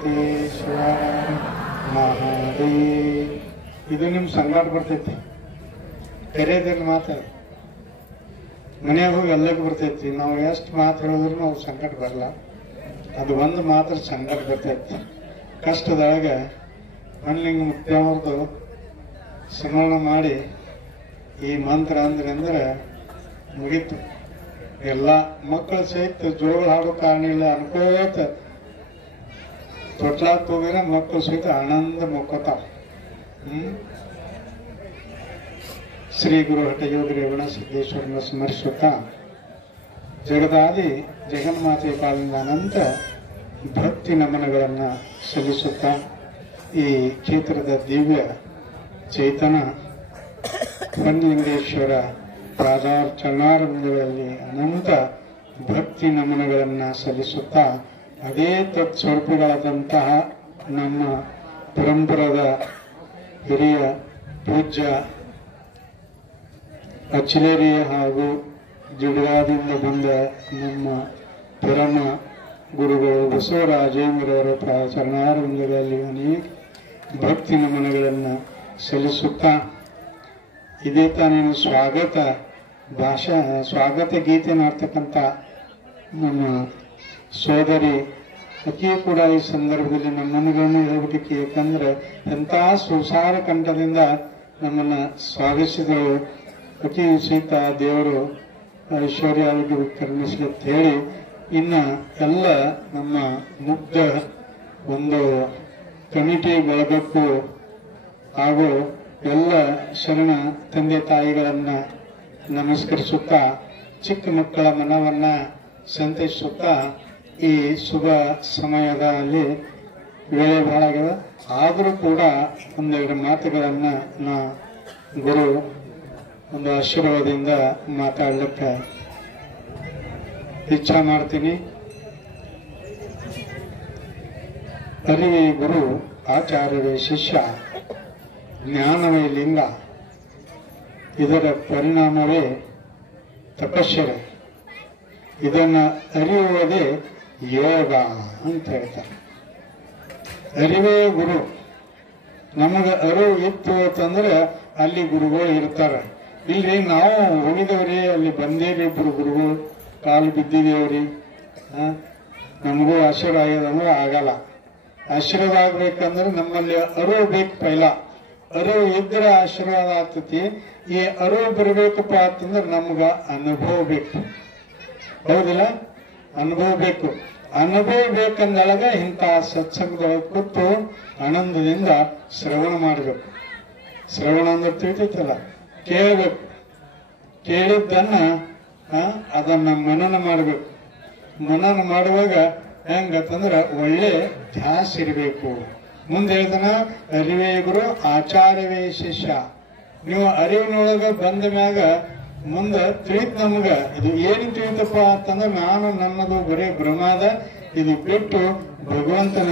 ಪಾರ್ವತಿ ಶಿವ ಮಹಾದೇವ್. ಇದು ನಿಮ್ಮ ಸಂಗಾಟ ಬರ್ತೈತಿ, ಕರೆಯೋದಿಲ್ಲ ಮಾತು ಮನೆಯಾಗ ಹೋಗಿ ಎಲ್ಲಕ್ಕೂ ಬರ್ತೈತಿ. ನಾವು ಎಷ್ಟು ಮಾತು ಹೇಳಿದ್ರು ನಾವು ಸಂಕಟ ಬರಲ್ಲ, ಅದು ಒಂದು ಮಾತ್ರ ಸಂಕಟ ಬರ್ತೈತಿ. ಕಷ್ಟದೊಳಗೆ ಮಣ್ಣಿಂಗ ಮುಕ್ತಿಯವ್ರದ್ದು ಸ್ಮರಣ ಮಾಡಿ ಈ ಮಂತ್ರ ಅಂದ್ರೆ ಮುಗೀತು. ಎಲ್ಲ ಮಕ್ಕಳು ಸಹಿತ ಜೋಗಳು ಹಾಡೋ ಕಾರಣ ಇಲ್ಲ ಅನ್ಕೋತ ತೊಟ್ಲಾಕ್ ಹೋಗಿರ ಮಕ್ಕಳು ಸಹಿತ ಆನಂದ ಮುಕ್ಕೋತಾವ. ಶ್ರೀ ಗುರು ಹಠಯೋಗಿ ರೇವಣ ಸಿದ್ದೇಶ್ವರನ ಸ್ಮರಿಸುತ್ತಾ ಜಗದಾದಿ ಜಗನ್ಮಾತೆ ಕಾಲದಿಂದ ಅನಂತ ಭಕ್ತಿ ನಮನಗಳನ್ನು ಸಲ್ಲಿಸುತ್ತಾ ಈ ಕ್ಷೇತ್ರದ ದಿವ್ಯ ಚೈತನ ಪಂಚಲಿಂಗೇಶ್ವರ ಚರಣಾರವಿಂದಗಳಲ್ಲಿ ಅನಂತ ಭಕ್ತಿ ನಮನಗಳನ್ನು ಸಲ್ಲಿಸುತ್ತಾ ಅದೇ ತತ್ಸ್ವರೂಪಗಳಾದಂತಹ ನಮ್ಮ ಪರಂಪರದ ಹಿರಿಯ ಪೂಜ್ಯ ಅಚ್ಚಲೇರಿ ಹಾಗೂ ಜಿಡ್ಗಾದಿಂದ ಬಂದ ನಮ್ಮ ಪರಮ ಗುರುಗಳು ಬಸವರಾಜೇಂದ್ರವರ ಚರಣಾರವಿಂದಗಳಲ್ಲಿ ಅನೇಕ ಭಕ್ತಿ ನಮನಗಳನ್ನು ಸಲ್ಲಿಸುತ್ತಾ ಇದೇ ತಾನೇನು ಸ್ವಾಗತ ಗೀತೆ ಮಾಡ್ತಕ್ಕಂಥ ನಮ್ಮ ಸೋದರಿ ಅಕ್ಕಿ ಕೂಡ ಈ ಸಂದರ್ಭದಲ್ಲಿ ನಮ್ಮನ್ನುಗಳನ್ನು ಹೇಳ್ಬಿಟ್ಟು, ಯಾಕಂದ್ರೆ ಎಂಥ ಸುಸಾರ ಕಂಠದಿಂದ ನಮ್ಮನ್ನ ಸ್ವಾಗತಿಸಿದವರು. ಅಕ್ಕಿ ಸಹಿತ ದೇವರು ಐಶ್ವರ್ಯ ಆರೋಗ್ಯ ಕರುಣಿಸಲಿ ಅಂತ ಹೇಳಿ ಇನ್ನ ಎಲ್ಲ ನಮ್ಮ ಮುಗ್ಧ ಒಂದು ಕಮಿಟಿ ಬಳಗಕ್ಕೂ ಹಾಗೂ ಎಲ್ಲ ಶರಣ ತಂದೆ ತಾಯಿಗಳನ್ನ ನಮಸ್ಕರಿಸುತ್ತಾ ಚಿಕ್ಕ ಮಕ್ಕಳ ಮನವನ್ನ ಸಂತೈಸುತ್ತಾ ಈ ಶುಭ ಸಮಯದಲ್ಲಿ ವೇಳೆ ಬಹಳ ಆಗ್ಯದ. ಆದರೂ ಕೂಡ ಒಂದೆರಡು ಮಾತುಗಳನ್ನ ನಾ ಗುರು ಒಂದು ಆಶೀರ್ವಾದದಿಂದ ಮಾತಾಡ್ಲಿಕ್ಕೆ ಇಚ್ಛಾ ಮಾಡ್ತೀನಿ. ಅರಿವೇ ಗುರು ಆಚಾರ್ಯವೇ ಶಿಷ್ಯ ಜ್ಞಾನವೇ ಲಿಂಗ, ಇದರ ಪರಿಣಾಮವೇ ತಪಶ್ಚರ್ಯ, ಇದನ್ನ ಅರಿಯುವುದೇ ಯೋಗ ಅಂತ ಹೇಳ್ತಾರೆ. ಅರಿವೇ ಗುರು. ನಮಗೆ ಅರಿವು ಇತ್ತು ಅಂತಂದ್ರೆ ಅಲ್ಲಿ ಗುರುಗಳು ಇರ್ತಾರೆ. ಇಲ್ರಿ ನಾವು ಹೋಗಿದವ್ರಿ, ಅಲ್ಲಿ ಬಂದೇರಿ ಇಬ್ರು ಗುರುಗಳು, ಕಾಲು ಬಿದ್ದಿದೇವ್ರಿ, ನಮಗೂ ಆಶೀರ್ವಾದ ಆಗ್ಯದಂದ್ರೆ ಆಗಲ್ಲ. ಆಶೀರ್ವಾದ ಆಗ್ಬೇಕಂದ್ರೆ ನಮ್ಮಲ್ಲಿ ಅರಿವು ಬೇಕು. ಪೈಲ ಅರಿವು ಇದ್ರೆ ಆಶೀರ್ವಾದ ಆಗ್ತತಿ. ಈ ಅರಿವು ಬರಬೇಕಪ್ಪ ಅಂತಂದ್ರೆ ನಮ್ಗ ಅನುಭವ ಬೇಕು. ಹೌದಿಲ್ಲ? ಅನುಭವ ಬೇಕು. ಅನುಭವ ಬೇಕಂದೊಳಗ ಇಂಥ ಸತ್ಸಂಗದೊಳಗೆ ಕೂತು ಆನಂದದಿಂದ ಶ್ರವಣ ಮಾಡಬೇಕು. ಶ್ರವಣ ಅಂದ್ರೆ ತಿಳಿತೈತಲ್ಲ, ಕೇಳಬೇಕು. ಕೇಳಿದ್ದನ್ನ ಅದನ್ನ ಮನನ ಮಾಡಬೇಕು. ಮನನ ಮಾಡುವಾಗ ಹೆಂಗಂತಂದ್ರ ಒಳ್ಳೆ ಧ್ಯಾಸ ಇರಬೇಕು. ಮುಂದೆ ಹೇಳ್ತಾನ ಅರಿವೇ ಗುರು ಆಚಾರ್ಯವೇ ಶಿಷ್ಯ. ನೀವು ಅರಿವಿನೊಳಗ ಬಂದ ಮ್ಯಾಗ ಮುಂದ ತಿಳಿತ್ ನಮ್ಗ ಇದು ಏನು ತಿಳಿತಪ್ಪ ಅಂತಂದ್ರೆ ನಾನು ನನ್ನದು ಬರೀ ಭ್ರಮಾದ, ಇದು ಬಿಟ್ಟು ಭಗವಂತನ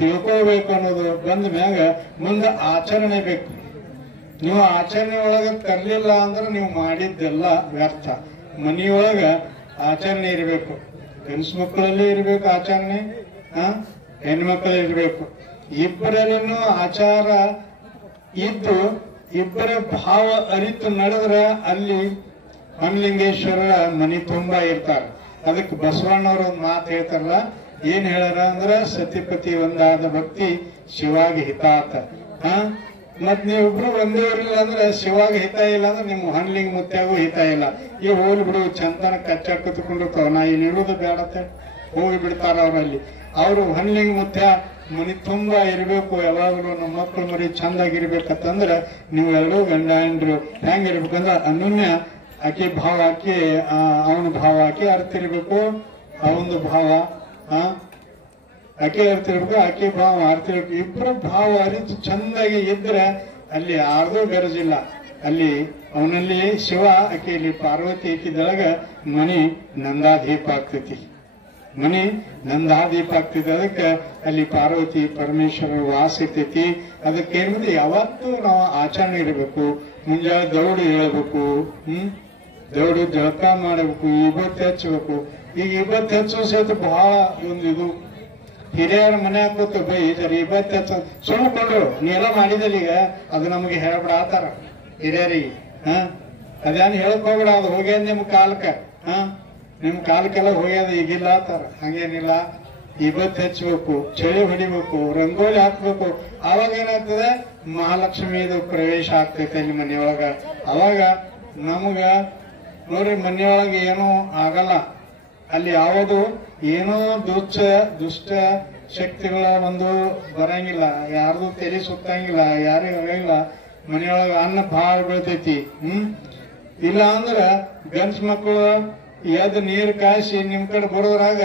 ತಿಳ್ಕೋಬೇಕು ಅನ್ನೋದು ಬಂದ ಮ್ಯಾಗ ಮುಂದೆ ಆಚರಣೆ ಬೇಕು. ನೀವು ಆಚರಣೆ ಒಳಗ ತರ್ಲಿಲ್ಲ ಅಂದ್ರೆ ನೀವು ಮಾಡಿದ್ದೆಲ್ಲ ವ್ಯರ್ಥ. ಮನೆಯೊಳಗ ಆಚರಣೆ ಇರಬೇಕು. ಗಂಡ್ಸು ಮಕ್ಕಳಲ್ಲಿ ಇರಬೇಕು ಆಚರಣೆ, ಹೆಣ್ಮಕ್ಳಲ್ಲಿ ಇರಬೇಕು. ಇಬ್ಬರಲ್ಲಿನೂ ಆಚಾರ ಇದ್ದು ಇಬ್ಬರ ಭಾವ ಅರಿತು ನಡೆದ್ರ ಅಲ್ಲಿ ಪಂಚಲಿಂಗೇಶ್ವರರ ಮನಿ ತುಂಬಾ ಇರ್ತಾರೆ. ಅದಕ್ಕೆ ಬಸವಣ್ಣವ್ರ ಒಂದು ಮಾತು ಹೇಳ್ತಾರಲ್ಲ, ಏನ್ ಹೇಳಾರ ಅಂದ್ರ ಸತಿಪತಿ ಒಂದಾದ ಭಕ್ತಿ ಶಿವಾಗಿ ಹಿತಾತ. ಮತ್ ನೀವಿಬ್ರು ಒಂದೇವ್ರಿಲ್ಲ ಅಂದ್ರೆ ಶಿವಾಗ ಹಿತ ಇಲ್ಲ ಅಂದ್ರೆ ನಿಮ್ಮ ಹಣ್ಲಿಂಗ ಮುತ್ಯಾಗೂ ಹಿತ ಇಲ್ಲ. ಈ ಹೋಲಿ ಬಿಡು ಚಂದನ ಕಚ್ಚಾಡ್ ಕತ್ಕೊಂಡಿರ್ತಾವ, ನಾ ಇಲ್ಲಿ ಇಡುದು ಬೇಡ ಹೋಗಿ ಬಿಡ್ತಾರ ಅವ್ರಲ್ಲಿ. ಅವರು ಹಣ್ಲಿಂಗ ಮುತ್ಯ ಮನಿ ತುಂಬಾ ಇರ್ಬೇಕು. ಯಾವಾಗಲೂ ನಮ್ಮ ಮಕ್ಕಳು ಮರಿ ಚಂದಾಗಿರ್ಬೇಕಂತಂದ್ರೆ ನೀವು ಎಲ್ಲರೂ ಗಂಡ ಹೆಂಡ್ರು ಹೆಂಗಿರ್ಬೇಕಂದ್ರೆ ಅನನ್ಯ ಆಕೆ ಭಾವ ಆಕೆ ಅವನ ಭಾವ ಆಕೆ ಅರ್ಥ ಇರ್ಬೇಕು. ಅವನದು ಭಾವ ಆಕೆ ಅರ್ಥ ಇರ್ಬೇಕು, ಆಕೆ ಭಾವ ಅರ್ಥ ಇರ್ಬೇಕು. ಇಬ್ಬರು ಭಾವ ಅರಿತು ಚಂದಾಗಿ ಇದ್ರೆ ಅಲ್ಲಿ ಯಾರ್ದೂ ಗರಜಿಲ್ಲ. ಅಲ್ಲಿ ಅವನಲ್ಲಿ ಶಿವ, ಆಕೆಯಲ್ಲಿ ಪಾರ್ವತಿ ಇಕ್ಕಿದೊಳಗ ಮನಿ ನಂದಾದೀಪ ಆಗ್ತೈತಿ. ಮನಿ ನಂದಾದೀಪ ಆಗ್ತೈತಿ. ಅದಕ್ಕೆ ಅಲ್ಲಿ ಪಾರ್ವತಿ ಪರಮೇಶ್ವರ ವಾಸ ಇರ್ತೈತಿ. ಅದಕ್ಕೆ ಏನ್ಬಿಟ್ಟು ಯಾವತ್ತೂ ನಾವು ಆಚರಣೆ ಇರಬೇಕು. ಮುಂಜಾನೆ ದೌಡಿ ಹೇಳ್ಬೇಕು, ದೌಡಿ ಜಳಕ ಮಾಡಬೇಕು, ಇಬ್ಬತ್ತು ಹಚ್ಚಬೇಕು. ಈಗ ಇಬ್ಬತ್ತು ಹಚ್ಚೋ ಸಹಿತ ಬಹಳ ಒಂದು ಇದು ಹಿರಿಯರ ಮನೆ ಕೂತು ಬೈದರಿ ಇವತ್ತು ಸುಳ್ಕೊಂಡು ನೀ ಎಲ್ಲ ಮಾಡಿದಲ್ಲಿ ಈಗ ಅದು ನಮಗೆ ಹೇಳ್ಬಿಡಾತಾರ ಹಿರಿಯರಿಗೆ. ಅದೇನು ಹೇಳಕ್ ಹೋಗ್ಬಿಡ, ಅದು ಹೋಗ್ಯದ ನಿಮ್ ಕಾಲಕ್ಕೆ. ನಿಮ್ ಕಾಲಕ್ಕೆಲ್ಲ ಹೋಗ್ಯದ, ಈಗಿಲ್ಲ ಆತಾರ. ಹಂಗೇನಿಲ್ಲ, ಇವತ್ತು ಹಚ್ಬೇಕು, ಚಳಿ ಹೊಡಿಬೇಕು, ರಂಗೋಲಿ ಹಾಕ್ಬೇಕು. ಅವಾಗ ಏನಾಗ್ತದೆ, ಮಹಾಲಕ್ಷ್ಮಿದು ಪ್ರವೇಶ ಆಗ್ತೈತೆ ನಿಮ್ಮ ಮನೆಯೊಳಗ. ಅವಾಗ ನಮಗ ನೋಡ್ರಿ ಮನೆಯೊಳಗೆ ಏನೂ ಆಗಲ್ಲ. ಅಲ್ಲಿ ಯಾವುದು ಏನೋ ದುಷ್ಟ ಶಕ್ತಿಗಳ ಒಂದು ಬರಂಗಿಲ್ಲ, ಯಾರ್ದು ತಲೆ ಸುತ್ತಂಗಿಲ್ಲ, ಯಾರಿಗೂ ಆಗಂಗಿಲ್ಲ. ಮನೆಯೊಳಗ ಅನ್ನ ಭಾಳ ಬೆಳಿತೈತಿ. ಇಲ್ಲ ಅಂದ್ರ ಗಂಡ್ಸ್ ಮಕ್ಕಳು ಎದ್ದು ನೀರು ಕಾಯಿಸಿ ನಿಮ್ ಕಡೆ ಬರೋದ್ರಾಗ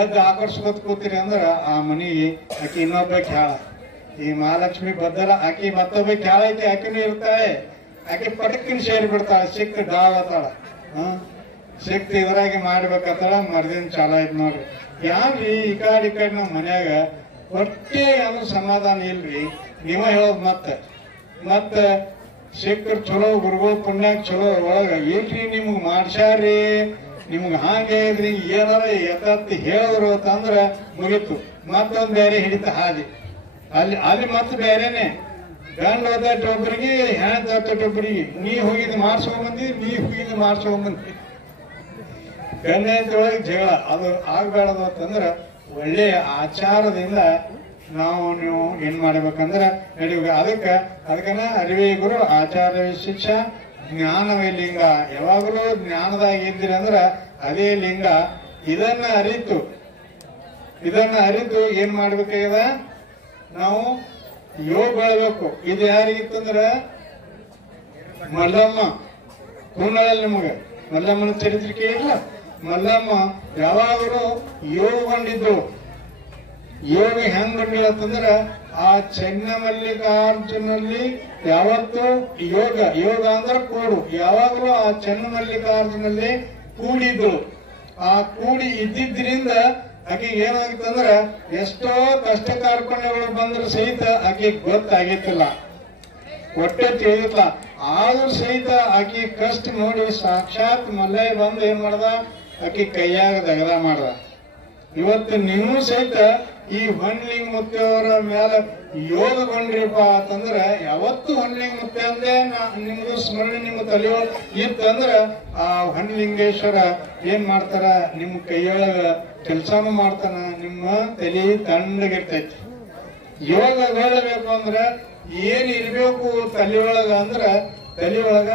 ಎದ್ದು ಆಕರ್ಸ್ಕೊತ್ ಕೂತೀರಿ ಅಂದ್ರ ಆ ಮನಿಗೆ ಆಕಿ ಇನ್ನೊಬ್ಬ ಕ್ಯಾಳ. ಈ ಮಹಾಲಕ್ಷ್ಮಿ ಬದ್ದಲ ಆಕಿ ಮತ್ತೊಬ್ಬ ಕ್ಯಾಳ ಐತಿ, ಆಕಿನೂ ಇರ್ತಾಳೆ. ಆಕಿ ಪಟಕ್ಕಿನ ಸೇರಿ ಬಿಡ್ತಾಳೆ, ಸಿಕ್ತ ಡಾವತ್ತಾಳ. ಸಿಕ್ತ ಇದ್ರಾಗಿ ಮಾಡ್ಬೇಕತ್ತಾಳ. ಮರ್ದಿನ ಚಾಲ ಐತ್ ನೋಡ್ರಿ. ಯಾನ್ರಿ ಈ ಕಡೆ ನಾವ್ ಮನ್ಯಾಗ ಒಟ್ಟೆ ಏನು ಸಮಾಧಾನ ಇಲ್ರಿ. ನೀವ ಹೇಳೋದ್ ಮತ್ತ ಸಿಕ್ಕರ್ ಚಲೋ, ಗುರುಗಳು ಪುಣ್ಯಾಕ್ ಚಲೋ ಒಳಗ ಇಲ್ರಿ ನಿಮ್ಗ್ ಮಾಡ್ಸ್ಯಾರಿ, ನಿಮ್ಗ್ ಹಾಗೆ ಇದ್ರಿ ಏನಾರ ಎತ್ತ ಹೇಳಿದ್ರು ಅಂತಂದ್ರ ಮುಗಿತು. ಮತ್ತೊಂದ್ ಬೇರೆ ಹಿಡಿತ ಹಾದಿ. ಅಲ್ಲಿ ಮತ್ತೆ ಬೇರೆನೆ ಗಂಡ ಓದಟ್ಟೊಬ್ಬರಿಗೆ, ಹೆಣ್ ತಟ್ಟೊಬ್ಬರಿಗೆ. ನೀ ಹೋಗಿದ್ ಮಾಡ್ಸ್ಕೊಂಬಂದಿ, ನೀ ಹೋಗಿದ್ ಮಾಡ್ಸ್ಕೊಂಬಂದಿ. ಗಂಡ ಒಳಗೆ ಜಗಳ ಅದು ಆಗ್ಬೇಡದು ಅಂತಂದ್ರ ಒಳ್ಳೆಯ ಆಚಾರದಿಂದ ನೀವು ಏನ್ ಮಾಡ್ಬೇಕಂದ್ರ ನಡಿಬೇಕು. ಅದಕ್ಕನ ಅರಿವೇ ಗುರು ಆಚಾರ್ಯ ಶಿಕ್ಷ ಜ್ಞಾನವೇ ಲಿಂಗ. ಯಾವಾಗಲೂ ಜ್ಞಾನದಾಗ ಇದ್ದೀರಿ ಅಂದ್ರ ಅದೇ ಲಿಂಗ. ಇದನ್ನ ಅರಿತು ಏನ್ ಮಾಡ್ಬೇಕಾಗ್ಯದ, ನಾವು ಯೋಗ ಬೆಳಬೇಕು. ಇದು ಯಾರಿಗಿತ್ತಂದ್ರ ಮಲ್ಲಮ್ಮ ಕುನ್ನಳಲ್ಲಿ ನಿಮಗೆ ಮಲ್ಲಮ್ಮನ ಚರಿತ್ರಿಕೆ ಇಲ್ಲ. ಮಲ್ಲಮ್ಮ ಯಾವಾಗಲೂ ಯೋಗಗೊಂಡಿದ್ದು. ಯೋಗ ಹೆಂಗ್ ಬಂದಿರತ್ತಂದ್ರ ಆ ಚೆನ್ನಮಲ್ಲಿಕಾರ್ಜುನಲ್ಲಿ ಯಾವತ್ತು ಯೋಗ ಅಂದ್ರೆ ಕೂಡು. ಯಾವಾಗಲೂ ಆ ಚೆನ್ನಮಲ್ಲಿಕಾರ್ಜುನಲ್ಲಿ ಕೂಡಿದ್ರು. ಆ ಕೂಡಿ ಇದ್ದಿದ್ರಿಂದ ಆಕೆಗೆ ಏನಾಗಿತ್ತಂದ್ರ ಎಷ್ಟೋ ಕಷ್ಟ ಕಾರ್ಪಣ್ಯಗಳು ಬಂದ್ರು ಸಹಿತ ಆಕೆಗೆ ಗೊತ್ತಾಗಿತ್ತಿಲ್ಲ, ಹೊಟ್ಟೆ ತಿಳಿದಿಲ್ಲ. ಆದ್ರೂ ಸಹಿತ ಆಕಿ ಕಷ್ಟ ನೋಡಿ ಸಾಕ್ಷಾತ್ ಮಲ್ಲಯ್ಯ ಬಂದು ಏನ್ ಮಾಡ್ದ, ಆಕಿ ಕೈಯಾಗ ದಗದ ಮಾಡ್ದ. ಇವತ್ತು ನೀವು ಸಹಿತ ಈ ಹೊನ್ಲಿಂಗ ಮುತ್ತೆಯವರ ಮ್ಯಾಲ ಯೋಗಗೊಂಡ್ರಿಪ್ಪ ಅಂತಂದ್ರ, ಯಾವತ್ತು ಹೊನ್ಲಿಂಗ ಮುತ್ತೆ ಅಂದೇ ನಿಮ್ದು ಸ್ಮರಣೆ ನಿಮ್ಮ ತಲೆಯೊಳಗ ಇತ್ತಂದ್ರ ಆ ಹೊನ್ಲಿಂಗೇಶ್ವರ ಏನ್ ಮಾಡ್ತಾರ, ನಿಮ್ ಕೈಯೊಳಗ ಕೆಲ್ಸಾನು ಮಾಡ್ತಾನ, ನಿಮ್ಮ ತಲೆ ತಣ್ಣಗಿರ್ತೈತಿ. ಯೋಗ ಹೇಳಬೇಕು ಅಂದ್ರ ಏನ್ ಇರ್ಬೇಕು ತಲೆಯೊಳಗ ಅಂದ್ರ, ತಲೆಯೊಳಗ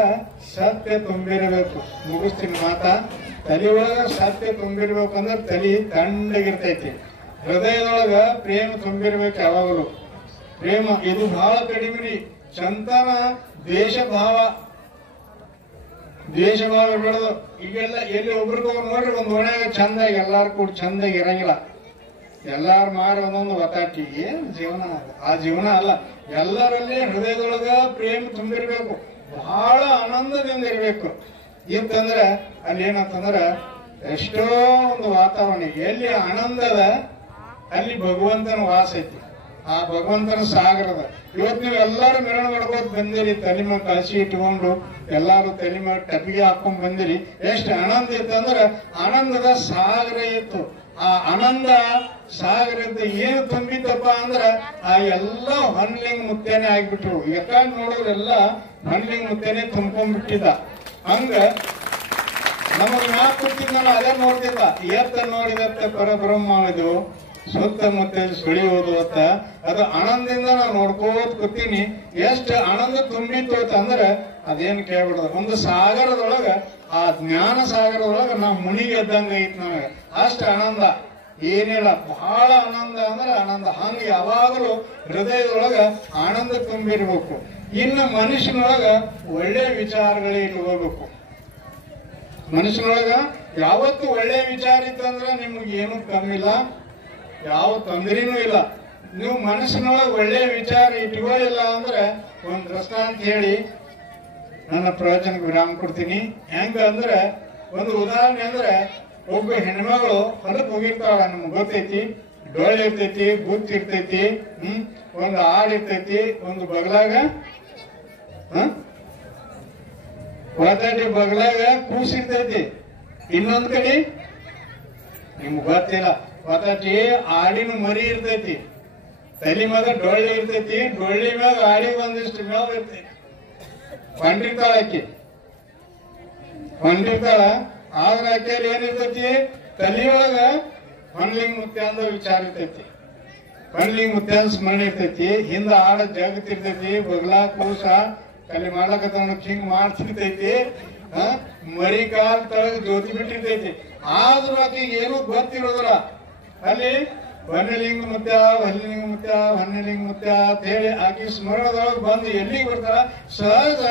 ಸತ್ಯ ತುಂಬಿರಬೇಕು. ಮುಗಿಸ್ತೀನಿ ಮಾತಾ. ತಲೆಯೊಳಗ ಸತ್ಯ ತುಂಬಿರ್ಬೇಕಂದ್ರ ತಲೆ ತಣ್ಣಗಿರ್ತೈತಿ. ಹೃದಯದೊಳಗ ಪ್ರೇಮ ತುಂಬಿರ್ಬೇಕು ಯಾವಾಗಲೂ. ಪ್ರೇಮ ಇದು ಬಹಳ ಕಡಿಮೆ ರೀ. ಚಂತನ ದ್ವೇಷ ಭಾವ ಬೆಳೆದು ಈಗೆಲ್ಲ ಎಲ್ಲಿ ಒಬ್ರಿಗೊಬ್ರು ನೋಡ್ರಿ ಒಂದ್ ಓಣ್ಯಾಗ ಚಂದಾಗಿ ಎಲ್ಲಾರು ಕೂಡ ಚಂದಾಗಿ ಇರಂಗಿಲ್ಲ. ಎಲ್ಲಾರು ಮಾರಿ ಒಂದೊಂದು ಒತ್ತಾಟಿ. ಏನ್ ಜೀವನ? ಆ ಜೀವನ ಅಲ್ಲ. ಎಲ್ಲರಲ್ಲಿ ಹೃದಯದೊಳಗ ಪ್ರೇಮ ತುಂಬಿರ್ಬೇಕು, ಬಹಳ ಆನಂದದಿಂದ ಇರ್ಬೇಕು. ಇತ್ತಂದ್ರ ಅಲ್ಲಿ ಏನಂತಂದ್ರ ಎಷ್ಟೋ ಒಂದು ವಾತಾವರಣ. ಎಲ್ಲಿ ಆನಂದದ ಅಲ್ಲಿ ಭಗವಂತನ ವಾಸ ಐತಿ. ಆ ಭಗವಂತನ ಸಾಗರದ ಇವತ್ತು ನೀವು ಎಲ್ಲಾರು ಮೆರವಣಿಗೆ ಮಾಡ್ಕೋತ ಬಂದಿರಿ. ತಲೆ ಮೇಲೆ ಕಳಸಿ ಇಟ್ಕೊಂಡು ಎಲ್ಲಾರು ತಲೆ ಮೇಲೆ ಟಪಿಗೆ ಹಾಕೊಂಡ್ ಬಂದಿರಿ. ಎಷ್ಟು ಆನಂದ ಇತ್ತು ಅಂದ್ರ ಆನಂದದ ಸಾಗರ ಇತ್ತು. ಆ ಆನಂದ ಸಾಗರದ ಏನು ತುಂಬಿತ್ತಪ್ಪ ಅಂದ್ರ ಆ ಎಲ್ಲ ಹೊನ್ಲಿಂಗ ಮುತ್ತೇನೆ ಆಗ್ಬಿಟ್ರು. ಯಾಕಂದ್ ನೋಡೋರೆಲ್ಲ ಹೊನ್ಲಿಂಗ ಮುತ್ತೇನೆ ತುಂಬ್ಕೊಂಡ್ಬಿಟ್ಟಿದ್ದ. ಹಂಗ ನಮಗ್ ನಾ ಕೂತಿದ್ದ ಅದೇ ನೋಡ್ತಿದ್ದ. ಎತ್ತ ನೋಡಿದತ್ತ ಪರಬ್ರಹ್ಮ ಇದು ಸುತ್ತಮುತ್ತ ಸುಳಿಯೋದು ಅಂತ ಅದು ಆನಂದದಿಂದ ನಾವು ನೋಡ್ಕೋತ ಕೂತೀನಿ. ಎಷ್ಟು ಆನಂದ ತುಂಬಿತ್ತು ಅಂದ್ರ ಅದೇನ್ ಕೇಳ್ಬಿಡೋದು. ಒಂದು ಸಾಗರದೊಳಗ, ಆ ಜ್ಞಾನ ಸಾಗರದೊಳಗ ನಾವು ಮುನಿಗೆ ಎದ್ದಂಗ ಐತಿ ನನಗ. ಅಷ್ಟ ಆನಂದ ಏನಿಲ್ಲ, ಬಹಳ ಆನಂದ ಅಂದ್ರೆ ಆನಂದ. ಹಂಗ ಯಾವಾಗಲೂ ಹೃದಯದೊಳಗ ಆನಂದ ತುಂಬಿರ್ಬೇಕು. ಇನ್ನು ಮನುಷ್ಯನೊಳಗ ಒಳ್ಳೆ ವಿಚಾರಗಳೇ ಇಟ್ಕೋಬೇಕು. ಮನುಷ್ಯನೊಳಗ ಯಾವತ್ತು ಒಳ್ಳೆ ವಿಚಾರ ಇತ್ತಂದ್ರ ನಿಮ್ಗೆ ಏನು ಕಮ್ಮಿ ಇಲ್ಲ, ಯಾವ ತೊಂದರೆನೂ ಇಲ್ಲ. ನೀವು ಮನಸ್ಸಿನೊಳಗೆ ಒಳ್ಳೆ ವಿಚಾರ ಇಟ್ಕೊಳ್ಳಿಲ್ಲ ಅಂದ್ರೆ ಒಂದ್ ದೃಷ್ಟಾಂತ ಹೇಳಿ ನನ್ನ ಪ್ರವಚನಕ್ಕೆ ವಿರಾಮ ಕೊಡ್ತೀನಿ. ಹೆಂಗ ಅಂದ್ರೆ ಒಂದು ಉದಾಹರಣೆ ಅಂದ್ರೆ, ಒಬ್ಬ ಹೆಣ್ಮಗಳು ಹೊಲಕ್ ಹೋಗಿರ್ತಾಳ, ನಮ್ಗೆ ಗೊತ್ತೈತಿ. ಡೊಳ್ಳು ಇರ್ತೈತಿ, ಗುತ್ ಇರ್ತೈತಿ, ಒಂದು ಆಡ್ ಇರ್ತೈತಿ, ಒಂದು ಬಗಲಾಗ ಒತ್ತಾಟಿ ಬಗಲಾಗ ಕೂಸಿರ್ತೈತಿ, ಇನ್ನೊಂದ್ ಕಡೆ ನಿಮ್ಗೆ ಗೊತ್ತಿಲ್ಲ ಬತಾಟಿ ಆಡಿನ ಮರಿ ಇರ್ತೈತಿ, ತಲೆ ಮ್ಯಾಗ ಡೊಳ್ಳಿ ಇರ್ತೈತಿ, ಡೊಳ್ಳಿ ಮ್ಯಾಗ ಆಡಿ ಒಂದಿಷ್ಟು ಮೇವ್ ಇರ್ತೈತಿ. ಕೊಂಡಿರ್ತಾಳ ಆಕಿ, ಕೊಂಡಿರ್ತಾಳ. ಆದ್ರ ಆಕೆಯಲ್ಲಿ ಏನಿರ್ತೈತಿ, ತಲೆಯೊಳಗ ಹೊನ್ಲಿಂಗ ಮುತ್ಯ ಅಂದ ವಿಚಾರ ಇರ್ತೈತಿ, ಹೊನ್ಲಿಂಗ ಮುತ್ಯ ಸ್ಮರಣೆ ಇರ್ತೈತಿ. ಹಿಂದ ಆಡ ಜಗತ್ತಿರ್ತೈತಿ, ಬಗ್ಲಾ ಕೂಸ ಅಲ್ಲಿ ಮಾಡ್ಲಕತ್ತ ಹಿಂಗ್ ಮಾಡ್ತಿರ್ತೈತಿ. ಮರಿ ಕಾಲ್ ತಳಗ ಜ್ಯೋತಿ ಬಿಟ್ಟಿರ್ತೈತಿ. ಆದ್ರೂ ಆಕಿಗೆ ಏನು ಗೊತ್ತಿರೋದಿಲ್ಲ. ಅಲ್ಲಿ ಹೊನ್ನಲಿಂಗ ಮುತ್ಯ, ಹೊನ್ನಲಿಂಗ ಮುತ್ಯ, ಹೊನ್ನಲಿಂಗ ಮುತ್ಯ ಅಂತ ಹೇಳಿ ಆಕಿ ಸ್ಮರಣದೊಳಗೆ ಬಂದು ಎಲ್ಲಿಗೆ ಬರ್ತಾಳ, ಸಹಜ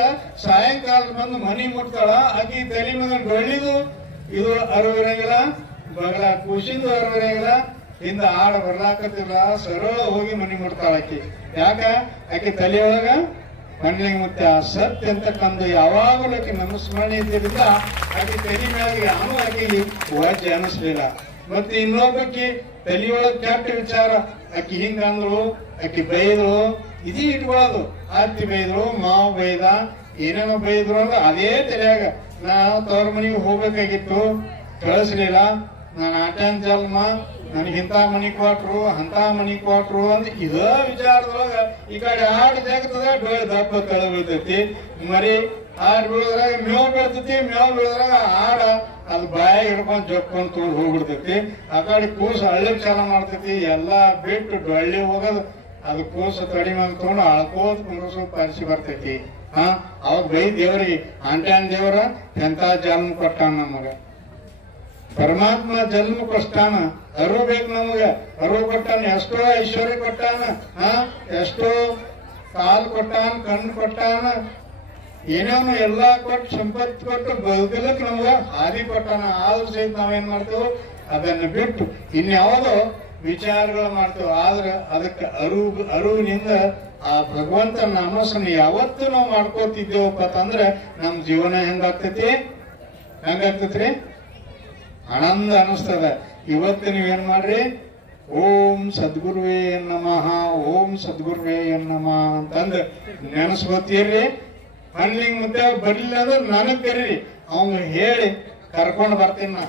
ಸಾಯಂಕಾಲ ಬಂದು ಮನಿ ಮುಟ್ತಾಳ. ಆಕಿ ತಲೆ ಮೇಲೆ ಡೊಳ್ಳಿದು ಇದು ಅರಿವಿರಂಗಿಲ್ಲ, ಬಗಲ ಖುಷಿದು ಅರಿವಿರಂಗಿಲ್ಲ. ಹಿಂದ ಆಡ ಬರ್ಲಾಕತ್ತಿಲ್ಲ, ಸರಳ ಹೋಗಿ ಮನಿ ಮುಟ್ತಾಳ ಆಕಿ. ಯಾಕ ಆಕಿ ತಲೆಯೊಳಗ ಹೊನ್ನಲಿಂಗ ಮುತ್ಯ ಸತ್ಯ ಅಂತಕ್ಕಂದು ಯಾವಾಗಲೂ ಆಕಿ ನಮ್ಮ ಸ್ಮರಣೆ ಇದ್ದಿದ್ರಿಂದ ಆಕಿ ತಲೆ ಮ್ಯಾಗ ಯಾವ ಆಕಿಗೆ ವಜ್ಜೆ ಅನಿಸ್ಲಿಲ್ಲ. ಮತ್ತೆ ಇನ್ನೊಬ್ಬಕಿ ತಲೆಯೊಳಗ್ ಕೆಟ್ಟ ವಿಚಾರ, ಆಕಿ ಹಿಂಗ ಅಂದ್ರು, ಆಕಿ ಬೈದ್ರು, ಇದೀ ಇಟ್ಕೊಳ್ಳೋದು. ಅತ್ತಿ ಬೈದ್ರು, ಮಾವು ಬೈದ, ಏನೇನೋ ಬೈದ್ರು ಅಂದ್ರೆ ಅದೇ ತಲೆಯಾಗ ನಾ ತವ್ರ ಮನಿಗೆ ಹೋಗ್ಬೇಕಾಗಿತ್ತು, ಕಳಿಸ್ಲಿಲ್ಲ, ನಾನು ಆಟನ್ ಜನ್ಮ, ನನಗಿಂತ ಮನಿ ಕೊಟ್ರು, ಅಂತ ಮನಿ ಕೊಟ್ರು ಅಂತ ಇದ ವಿಚಾರದೊಳಗ ಈ ಕಡೆ ಆಡ್ ಜಾಗತದ ಡೊಳ್ಳಿ ದಪ್ಪ ತಳ ಬೀಳ್ತೈತಿ. ಮರಿ ಆಡ್ ಬೀಳದ್ರಾಗ ಮೇವ್ ಬೀಳ್ತೈತಿ, ಮೇವ್ ಬೀಳದ್ರಾಗ ಆಡ ಅದು ಬಾಯಾಗ ಹಿಡ್ಕೊಂಡ್ ಜಪ್ಕೊಂಡ್ ತೊಗೊಂಡು ಹೋಗ್ಬಿಡ್ತೈತಿ. ಆ ಕಡೆ ಕೂಸ ಹಳ್ಳಿಗ್ ಚಾಲ ಮಾಡ್ತೈತಿ. ಎಲ್ಲಾ ಬಿಟ್ಟು ಡೊಳ್ಳಿ ಹೋಗೋದು, ಅದು ಕೂಸ ತಡಿ ಮ್ಯಾಗ ತಗೊಂಡು ಅಳ್ಕೋದ್ ಕುಂಡ್ರಸೋದ್ ಪರಿಸಿ ಬರ್ತೈತಿ. ಅವಾಗ ಬೈ ದೇವ್ರಿಗೆ, ಆಂಟ್ಯಾನ್ ದೇವರ ಎಂತ ಜನ್ಮ ಕೊಟ್ಟಾನ ನಮಗ, ಪರಮಾತ್ಮ ಜನ್ಮ ಕೊಟ್ಟಾನ, ಅರು ಬೇಕು ನಮಗ, ಅರು ಕೊಟ್ಟಾನ, ಎಷ್ಟೋ ಐಶ್ವರ್ಯ ಕೊಟ್ಟಾನ, ಎಷ್ಟೋ ಕಾಲ್ ಕೊಟ್ಟಾನ, ಕಣ್ಣು ಕೊಟ್ಟಾನ, ಏನೇನು ಎಲ್ಲಾ ಕೊಟ್ಟು ಸಂಪತ್ತು ಕೊಟ್ಟು ಬದುಕಲಕ್ ನಮಗ ಹಾದಿ ಕೊಟ್ಟಾನ. ಆದ್ರೂ ಸಹಿತ ನಾವೇನ್ ಮಾಡ್ತೇವೆ, ಅದನ್ನ ಬಿಟ್ಟು ಇನ್ಯಾವುದೋ ವಿಚಾರಗಳು ಮಾಡ್ತೇವೆ. ಆದ್ರ ಅದಕ್ಕೆ ಅರಿವಿನಿಂದ ಆ ಭಗವಂತ ನಾಮಸ್ಮರಣೆ ಯಾವತ್ತು ನಾವು ಮಾಡ್ಕೋತಿದ್ದೇವಪ್ಪ ಅಂತಂದ್ರೆ ನಮ್ ಜೀವನ ಹೆಂಗಾಗ್ತೈತಿ, ಹೆಂಗಾಗ್ತೈತ್ರಿ, ಆನಂದ ಅನಿಸ್ತದ. ಇವತ್ತು ನೀವೇನ್ ಮಾಡ್ರಿ, ಓಂ ಸದ್ಗುರುವೇ ನಮಃ, ಓಂ ಸದ್ಗುರುವೇ ನಮಃ ಅಂತಂದು ನೆನಸ್ಕೊತೀರ್ರಿ. ಹೊನ್ನಲಿಂಗ ಮುತ್ಯ ಬರ್ಲಿಲ್ಲ ಅಂದ್ರೆ ನನಗ್ ಕರೀರಿ, ಅವ್ನು ಹೇಳಿ ಕರ್ಕೊಂಡು ಬರ್ತೀನಿ ನಾ.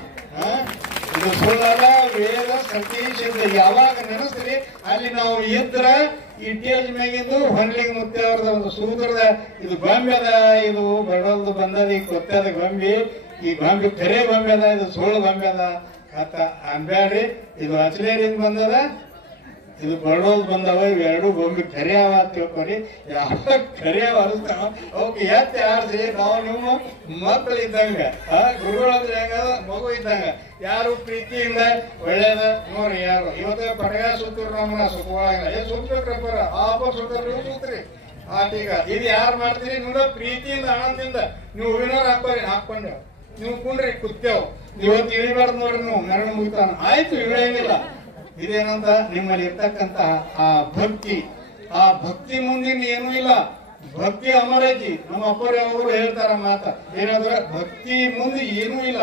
ಇದು ಸುಳ್ಳಲ್ಲ, ವೇದ ಸತೀಶ್ ಯಾವಾಗ ನೆನೆಸ್ತೀರಿ ಅಲ್ಲಿ ನಾವು ಇದ್ರ ಈ ಟೇಜ್ ಮ್ಯಾಗಿಂದು ಹೊನ್ನಲಿಂಗ ಮುತ್ಯ ಅವ್ರದ ಒಂದು ಸೂತ್ರದ ಇದು ಗೊಂಬೆ ಅದ, ಇದು ಬಡವಲ್ದು ಬಂದದ, ಈಗ ಗೊತ್ತದ ಗೊಂಬಿ, ಈ ಗೊಂಬೆ ಖರೆ ಗೊಂಬೆ ಅದ, ಇದು ಸುಳ್ಳು ಗೊಂಬೆ ಅದ ಅಂತ ಅನ್ಬ್ಯಾಡ್ರಿ. ಇದು ಅಚಲೇರಿಂದ ಬಂದದ, ಇದು ಬಡವಲ್ ಬಂದವ, ಇವೆರಡು ಗೊಂಬೆ ಖರೆ ಅವ ಅಂತ ತಿಳ್ಕೊರಿ. ಯಾವ ಖರೆ ಅವ ಅನಿಸ್ತಾವ ಅವಕ್ಕೆ ಎತ್ತಿ ಆಡ್ಸಿ ನಾವು ನೀವು ಮಕ್ಕಳು ಇದ್ದಂಗ, ಗುರುಗಳಂದ್ರೆ ಹೆಂಗ ಮಗು ಇದ್ದಂಗ, ಯಾರು ಪ್ರೀತಿಯಿಂದ ಒಳ್ಳೇದ ನೋಡ್ರಿ. ಯಾರು ಇವತ್ತ ಪಟಗ ಸುತ್ತಿರು ನಮ್ಮನ್ನ ಸುಖವಾಗಿಲ್ಲ, ಸುತ್ತಬೇಕ್ರಪ್ಪ, ಆಪ ಸುತ್ತಾರ ನೀವು ಸುತ್ರಿ. ಆಟೀಗ ಇದು ಯಾರು ಮಾಡ್ತೀರಿ ನೋಡ, ಪ್ರೀತಿಯಿಂದ ಆನಂದದಿಂದ ನೀವು ಹೂವಿನವ್ರು ಹಾಕೊಂಡೇವ್, ನೀವು ಕುಂಡ್ರಿ ಕುತ್ತೇವ್, ಇವತ್ತು ಇಳಿಬಾರ್ದು ನೋಡ್ರಿ, ನೀವು ಮರಣ ಮುಗಿತಾನ ಆಯ್ತು, ಇಳಿಯಂಗಿಲ್ಲ. ಇದೇನಂತ ನಿಮ್ಮಲ್ಲಿ ಇರ್ತಕ್ಕಂತ ಆ ಭಕ್ತಿ, ಆ ಭಕ್ತಿ ಮುಂದಿನ ಏನೂ ಇಲ್ಲ. ಭಕ್ತಿ ಅಮರೈತಿ. ನಮ್ಮ ಅಪ್ಪರು ಯಾವಾಗಲೂ ಹೇಳ್ತಾರ ಮಾತ, ಏನಾದ್ರೆ ಭಕ್ತಿ ಮುಂದೆ ಏನೂ ಇಲ್ಲ.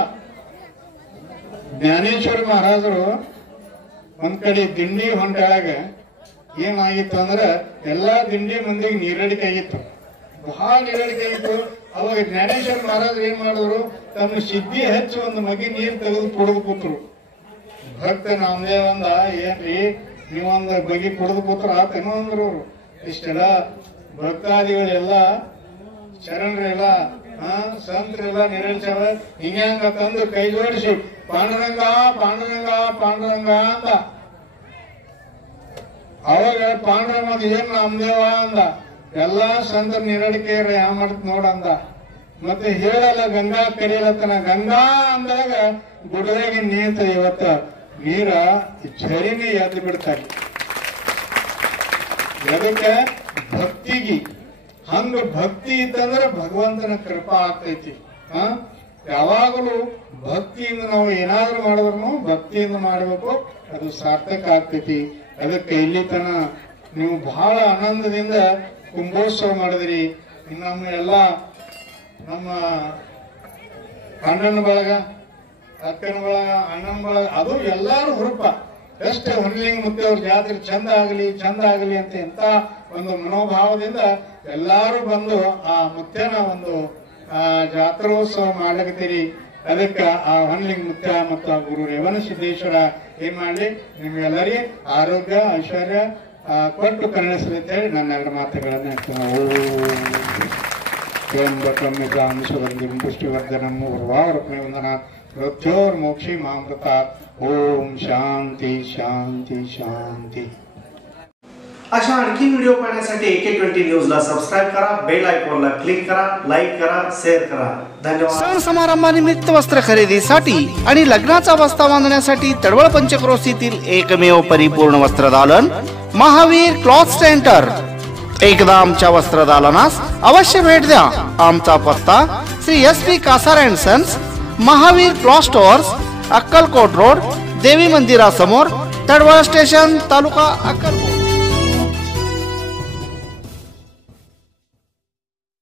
ಜ್ಞಾನೇಶ್ವರ ಮಹಾರಾಜರು ಒಂದ್ ಕಡೆ ದಿಂಡಿ ಹೊಂಟಾಗ ಏನಾಗಿತ್ತು ಅಂದ್ರೆ ಎಲ್ಲಾ ದಿಂಡಿ ಮಂದಿಗೆ ನೀರಡಿಕೆ ಆಗಿತ್ತು, ಬಹಳ ನೀರಡಿಕೆ ಆಗಿತ್ತು. ಅವಾಗ ಜ್ಞಾನೇಶ್ವರ ಮಹಾರಾಜರು ಏನ್ ಮಾಡಿದ್ರು, ತಮ್ಮ ಸಿದ್ಧಿ ಹಚ್ಚಿ ಒಂದು ಮಗಿ ನೀರು ತೆಗೆದು ಕುಡಿದು ಕೂತ್ರು. ಭಕ್ತ ನಮ್ದೇ ಒಂದ, ಏನ್ರಿ ನೀವೊಂದು ಬಗೆ ಕುಡಿದು ಕೂತ್ರ ಆತೇನೋ ಅಂದ್ರು ಅವ್ರು. ಇಷ್ಟೆಲ್ಲ ಭಕ್ತಾದಿಗಳೆಲ್ಲ ಶರಣರೆಲ್ಲ ಸಂತರೆಲ್ಲ ನಿರಳಿಸವ ಹಿಂಗ್ಯಾಂಗ ತಂದು ಕೈ ಜೋಡಿಸಿ ಪಾಂಡುರಂಗ ಪಾಂಡುರಂಗ ಪಾಂಡುರಂಗ ಅಂತ. ಅವಾಗ ಪಾಂಡುರಂಗ ಏನ್ ನಮ್ದೇವ ಅಂದ. ಎಲ್ಲಾ ಸಂತ ನಿರಳಿಕೆ ಯಾವ ಮಾಡ್ತ ನೋಡಂದ. ಮತ್ತೆ ಹೇಳಲ್ಲ ಗಂಗಾ ಕರೆಯಲತ್ತನ. ಗಂಗಾ ಅಂದಾಗ ಗುಡದಾಗ ನಿಂತ ಇವತ್ತ ನೀರ ಝರಿನೇ ಎದ್ದು ಬಿಡ್ತಾರೆ. ಎದಕ್ಕೆ? ಭಕ್ತಿಗೆ. ಹಂಗ ಭಕ್ತಿ ಇತ್ತಂದ್ರೆ ಭಗವಂತನ ಕೃಪಾ ಆಗ್ತೈತಿ. ಯಾವಾಗಲೂ ಭಕ್ತಿಯಿಂದ ನಾವು ಏನಾದ್ರೂ ಮಾಡಿದ್ರು ಭಕ್ತಿಯಿಂದ ಮಾಡಬೇಕು, ಅದು ಸಾರ್ಥಕ ಆಗ್ತೈತಿ. ಅದಕ್ಕೆ ಇಲ್ಲಿ ತನ ನೀವು ಬಹಳ ಆನಂದದಿಂದ ಕುಂಭೋತ್ಸವ ಮಾಡಿದ್ರಿ. ನಮ್ಮ ಎಲ್ಲ ನಮ್ಮ ಅಣ್ಣನ ಬಳಗ, ಅಕ್ಕನ ಬಳಗ, ಅಣ್ಣನ ಬಳಗ, ಅದು ಎಲ್ಲಾರು ಹುರುಪ. ಎಷ್ಟೇ ಹೊನ್ನಲಿಂಗ ಮುತ್ಯ ಅವ್ರ ಜಾತ್ರೆ ಚಂದ ಆಗಲಿ ಅಂತ ಎಂತ ಒಂದು ಮನೋಭಾವದಿಂದ ಎಲ್ಲಾರು ಬಂದು ಆ ಮುತ್ಯನ ಒಂದು ಜಾತ್ರೋತ್ಸವ ಮಾಡ್ಲಕತ್ತೀರಿ. ಅದಕ್ಕೆ ಆ ಹೊನ್ಲಿಂಗ ಮುತ್ಯ ಮತ್ತು ಆ ಗುರು ರೇವಣ ಸಿದ್ದೇಶ್ವರ ಏನ್ ಮಾಡ್ಲಿ ನಿಮ್ಗೆಲ್ಲರಿಗೆ ಆರೋಗ್ಯ ಐಶ್ವರ್ಯ ಕೊಟ್ಟು ಕರುಣಿಸಲಿ ಅಂತೇಳಿ ನನ್ನ ಎರಡು ಮಾತುಗಳನ್ನು ಹೇಳ್ತೀನಿ. ಪುಷ್ಟಿವರ್ಧನಂ ಉರ್ವಾರುಪಮೇವಂದನ ಮೃತ್ಯೋರ್ಮೋಕ್ಷಿ ಮಾಮೃತ. ओम शांती शांती शांती. अशा आणखी व्हिडिओ पाहण्यासाठी AK20 न्यूजला सबस्क्राइब करा, बेल आयकॉनला क्लिक करा, लाईक करा, शेअर करा. धन्यवाद. सण समारंभानिमित्त वस्त्र खरेदीसाठी आणि लग्नाचा बस्ता बांधण्यासाठी तडवळ पंचक्रोशीतील एकमेव परिपूर्ण वस्त्रदालन महावीर क्लॉथ सेंटर. एकदा आमच्या वस्त्रदालनास अवश्य भेट द्या. आमचा पत्ता Shri SP Kasar and sons, Mahavir cloth stores, Akkalkot road, देवी मंदिरासमोर, तडवळ स्टेशन, तालुका अक्कलकोट.